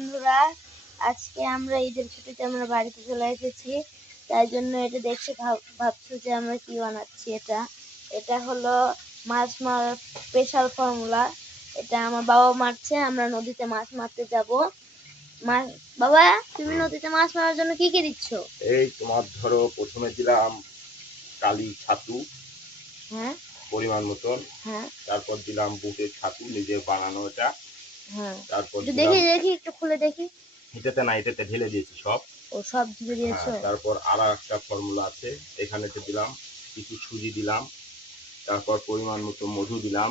বন্ধুরা, আজকে আমরা ঈদের ছুটিতে আমরা বাড়িতে চলে এসেছি। তাই জন্য এটা দেখে ভাবছো যে আমরা কি বানাচ্ছি। এটা হলো মাছ মারার স্পেশাল ফর্মুলা। এটা আমার বাবা মারছে, আমরা নদীতে মাছ মারতে যাব। বাবা, তুমি নদীতে মাছ মারার জন্য কি কি দিচ্ছ? এই তোমার ধরো প্রথমে দিলাম কালি ছাতু, হ্যাঁ, পরিমাণ মতন। হ্যাঁ, তারপর দিলাম বুটের ছাতু, নিজে বানানো এটা। হ্যাঁ, তারপর একটু দিলাম, দেখি একটু খুলে দেখি। এটাতে না, এটাতে ঢেলে দিয়েছি সব। ও, সব ঢেলে হ্যাঁ, দিয়েছো? তারপর আর একটা ফর্মুলা আছে, এখানেতে দিলাম কিছু সুজি দিলাম, তারপর পরিমাণ মতো মধু দিলাম,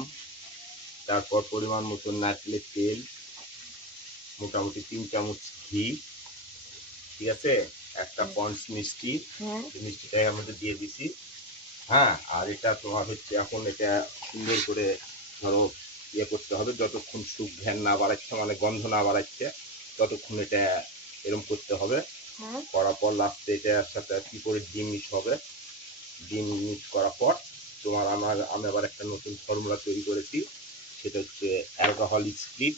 তারপর পরিমাণ মতো নারকেলের তেল, মোটামুটি 3 চামচ ঘি, ঠিক আছে, একটা পন্স মিষ্টি, হ্যাঁ, মিষ্টিটাই আমাদের দিয়ে দিছি। হ্যাঁ, আর এটা তোমার হচ্ছে এখন এটা সুন্দর করে ধরো ইয়ে করতে হবে, যতক্ষণ সুখ ঘ্যান না বাড়াচ্ছে, মানে গন্ধ না বাড়াচ্ছে, ততক্ষণ এটা এরকম করতে হবে। হ্যাঁ, করার পর লাস্টে এটার সাথে কি করে ডিম মিক্স হবে। ডিম মিক্স করার পর তোমার আমি আবার একটা নতুন ফর্মুলা তৈরি করেছি, সেটা হচ্ছে অ্যালকোহলিক স্প্রিট।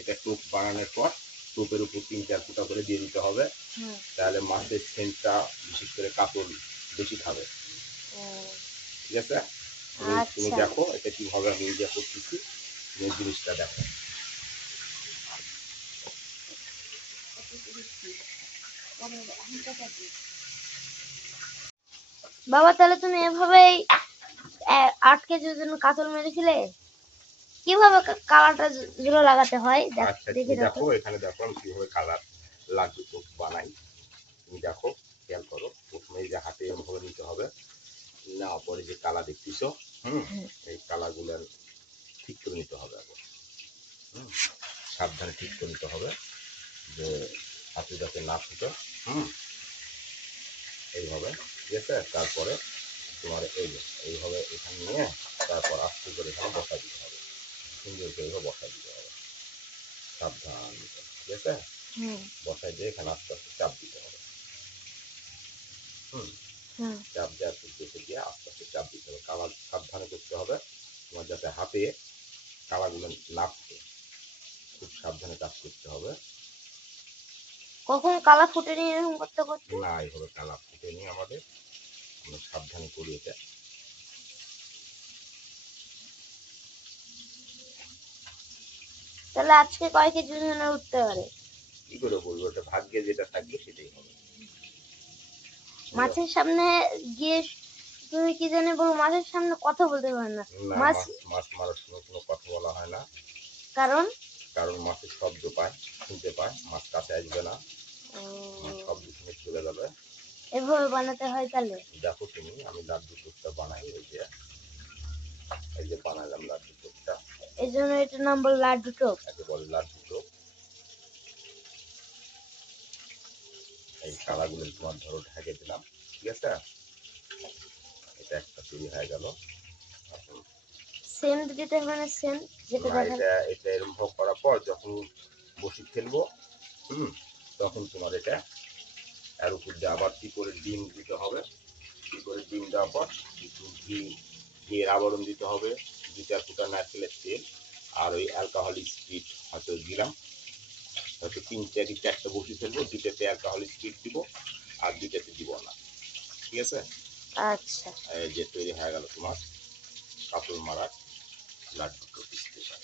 এটা টোপ বানানোর পর টোপের উপর 3-4 ফুটা করে দিয়ে দিতে হবে, তাহলে মাছের সেন্টটা বিশেষ করে কাতল বেশি খাবে। ঠিক আছে, তুমি আচ্ছা। দেখো এটা কিভাবে আমি ইয়ে করতেছি, তুমি জিনিসটা দেখো। বাবা, তাহলে তুমি এভাবেই 8 কেজির জন্য কাতল মেরেছিলে? কিভাবে কালারটা ঝুলো লাগাতে হয় আচ্ছা, দেখে তুমি দাও তো। দেখো, এখানে দেখো আমি কিভাবে কালার লাড্ডু টোপ বানাই। তুমি দেখো, খেয়াল করো, প্রথমে এই যে হাতে এভাবে নিতে হবে, নেওয়ার পরে যে কালার দেখতেছো, এই কালারগুলো ঠিক করে নিতে হবে আগে। সাবধানে ঠিক করে নিতে হবে যে হাতে যাতে না ফুটে। এইভাবে, ঠিক আছে। তারপরে তোমার এইভাবে এখানে নিয়ে তারপর আস্তে করে এখানে বসা দিতে হবে, সুন্দর করে এইভাবে বসা দিতে হবে, সাবধান, ঠিক আছে। বসাই দিয়ে এখানে আস্তে আস্তে চাপ দিতে হবে। চাপ দেওয়ার শেষে দিয়ে আস্তে আস্তে চাপ দিতে হবে, কালার সাবধানে করতে হবে, তোমার যাতে হাতে কালারগুলো না ফুটে, খুব সাবধানে কাজ করতে হবে। কখন কালা ফুটেনি এরকম করতে করতে? না, এইভাবে কালার ফুটে নিয়ে আমাদের, আমরা সাবধানে করি এটা। তাহলে আজকে কয় কেজি জন্য উঠতে পারে? কি করে বলবো, ওটা ভাগ্যে যেটা থাকবে সেটাই হবে। মাছের সামনে গিয়ে তুমি কি জানি বলো, মাছের সামনে কথা বলতে পারে না না, মাছ। মাছ মারার সময় কোনো কথা বলা হয় না, কারণ কারণ মাছের শব্দ পায়, শুনতে পায়, মাছ কাছে আসবে না, শব্দ শুনে চলে যাবে। এভাবে বানাতে হয় তাহলে? দেখো তুমি, আমি লাড্ডু টোপটা বানাই, এই যে বানালাম লাড্ডু টোপটা, এই জন্য এটার নাম বল লাড্ডু টোপ। একে বলে লাড্ডু টোপ। এই কালাগুলো তোমার ধরো ঢেকে দিলাম, ঠিক আছে, এটা একটা তৈরি হয়ে গেল। সেন্ট দিতে হবে না? সেন্ট যেটা না, দেখা এটা এরকম করার পর যখন বসি ফেলবো, তখন তোমার এটা এর উপর দিয়ে আবার কি করে ডিম দিতে হবে, কি করে ডিম দেওয়ার পর একটু ঘিয়ের আবরণ দিতে হবে, 2-4 ফুটা নারকেলের তেল, আর ওই অ্যালকোহলিক স্পিড হয়তো দিলাম, হয়তো 3-4টা বসি ফেলবো, 2টাতে অ্যালকোহলিক স্পিড দিব আর 2টাতে দিব না, ঠিক আছে। আচ্ছা, এই যে তৈরি হয়ে গেল তোমার কাতল মারার লাড্ডু টোপ স্পেশাল।